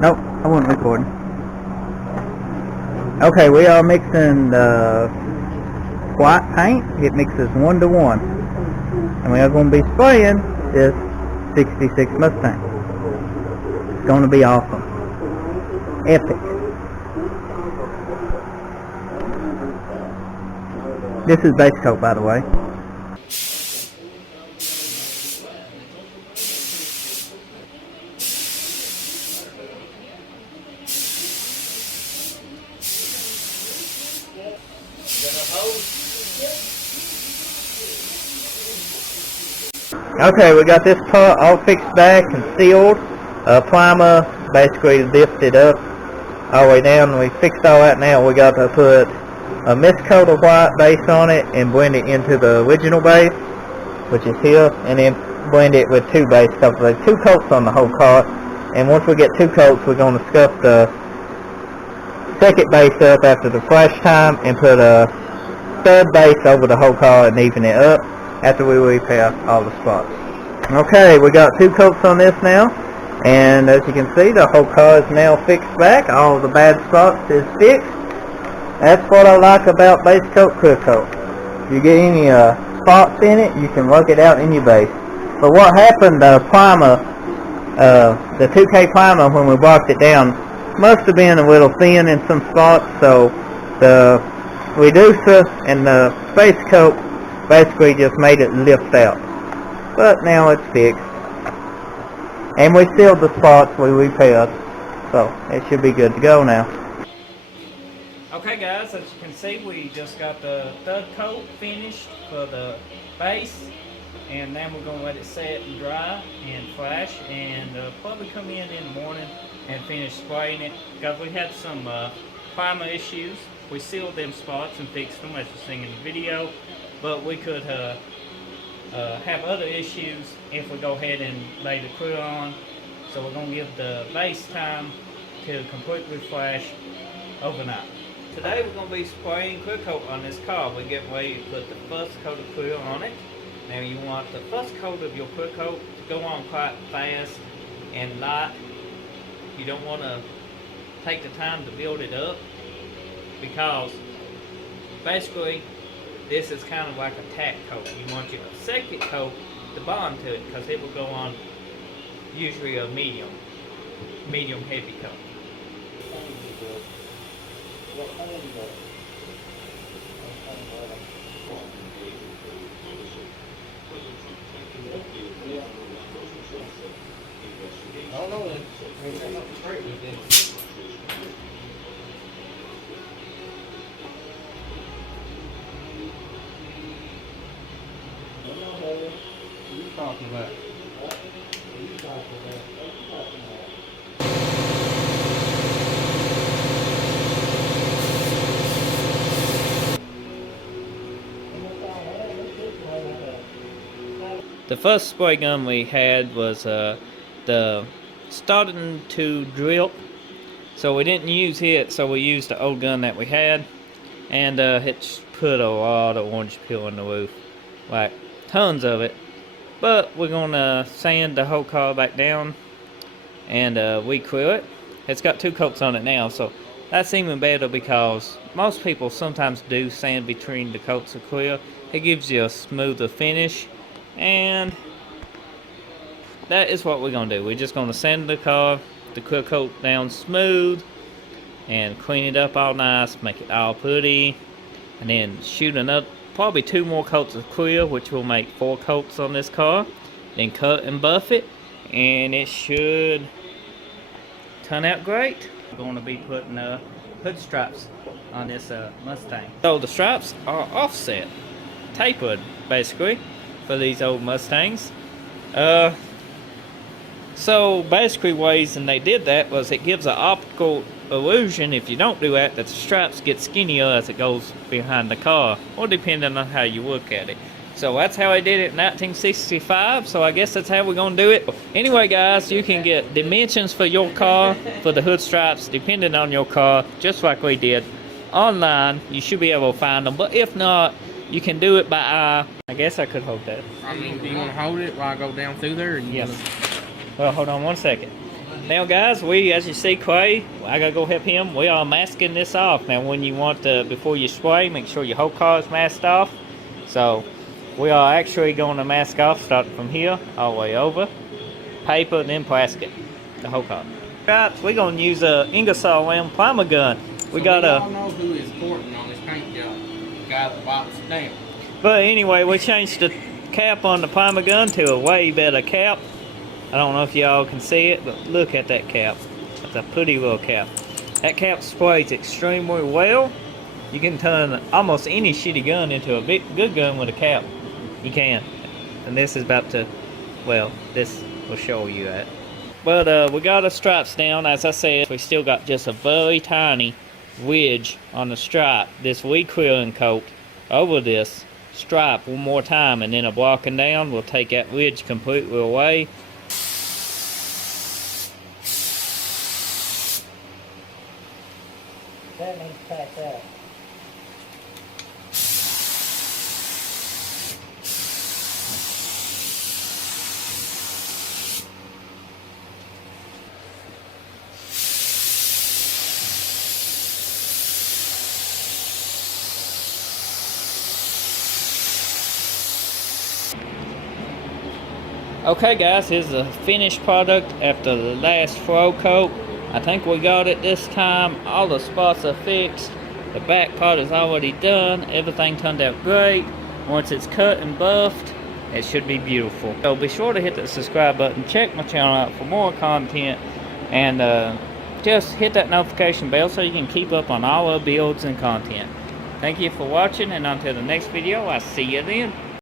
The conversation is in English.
Nope, I wasn't recording. Okay, we are mixing the white paint. It mixes 1 to 1. And we are going to be spraying this 66 Mustang. It's going to be awesome. Epic. This is base coat, by the way. Okay, we got this part all fixed back and sealed. Primer basically lifted up all the way down. We fixed all that now. We got to put a mist coat of white base on it and blend it into the original base, which is here, and then blend it with 2 base coats. There's 2 coats on the whole car, and once we get 2 coats, we're going to scuff the second base up after the flash time and put a third base over the whole car and even it up after we repair all the spots. Okay, we got 2 coats on this now, and as you can see, the whole car is now fixed back. All the bad spots is fixed. That's what I like about base coat, clear coat. If you get any spots in it, you can work it out in your base. But what happened, the primer, the 2K primer, when we blocked it down, must have been a little thin in some spots, so the reducer and the base coat basically just made it lift out. But now it's fixed. And we sealed the spots we repaired, so it should be good to go now. Okay guys, as you can see, we just got the third coat finished for the base, and then we're going to let it set and dry and flash, and probably come in the morning and finish spraying it, because we had some primer issues. We sealed them spots and fixed them as you seen in the video, but we could have other issues if we go ahead and lay the clear on. So we're going to give the base time to completely flash overnight. Today we're going to be spraying clear coat on this car. We're getting ready to put the first coat of clear on it. Now you want the first coat of your clear coat to go on quite fast and light. You don't want to take the time to build it up, because basically this is kind of like a tack coat. You want your second coat to bond to it, because it will go on usually a medium heavy coat. I don't know, there's nothing straight with it. What are you talking about? What are you talking about? The first spray gun we had was the starting to drip, so we didn't use it, so we used the old gun that we had, and it's put a lot of orange peel on the roof, like tons of it. But we're gonna sand the whole car back down and re-clear it. It's got 2 coats on it now, so that's even better, because most people sometimes do sand between the coats of clear. It gives you a smoother finish, and that is what we're gonna do. We're just gonna sand the car, the clear coat down smooth, and clean it up all nice, make it all pretty, and then shoot another, probably 2 more coats of clear, which will make 4 coats on this car. Then cut and buff it, and it should turn out great. We're going to be putting hood stripes on this Mustang. So the stripes are offset, tapered basically, for these old Mustangs. So basically reason they did that was it gives an optical illusion, if you don't do that, the stripes get skinnier as it goes behind the car, or depending on how you look at it. So that's how I did it in 1965, so I guess that's how we're going to do it. Anyway guys, you can get dimensions for your car, for the hood stripes, depending on your car, just like we did. Online, you should be able to find them, but if not, you can do it by eye. I guess I could hold that. I mean, do you want to hold it while I go down through there? Or Yes. Well, hold on one second. Now guys, as you see Quay, I gotta go help him. We are masking this off. Now when you want to, before you spray, make sure your whole car is masked off. So we are actually going to mask off, starting from here, all the way over. Paper, then plastic, the whole car. Right, we're gonna use a Ingersoll Rand primer gun. We got a... all know who is courting on this paint job. The guy that box it down. But anyway, we changed the cap on the primer gun to a way better cap. I don't know if y'all can see it, but look at that cap. That's a pretty little cap. That cap sprays extremely well. You can turn almost any shitty gun into a good gun with a cap. You can. And this is about to, well, this will show you that. But we got the stripes down. As I said, we still got just a very tiny ridge on the stripe. This weed clearing coat over this stripe one more time, and then a blocking down will take that ridge completely away. That needs packed out. Okay guys, here's the finished product after the last flow coat. I think we got it this time. All the spots are fixed. The back part is already done. Everything turned out great. Once it's cut and buffed, it should be beautiful. So be sure to hit the subscribe button. Check my channel out for more content. And just hit that notification bell so you can keep up on all our builds and content. Thank you for watching, and until the next video, I'll see you then.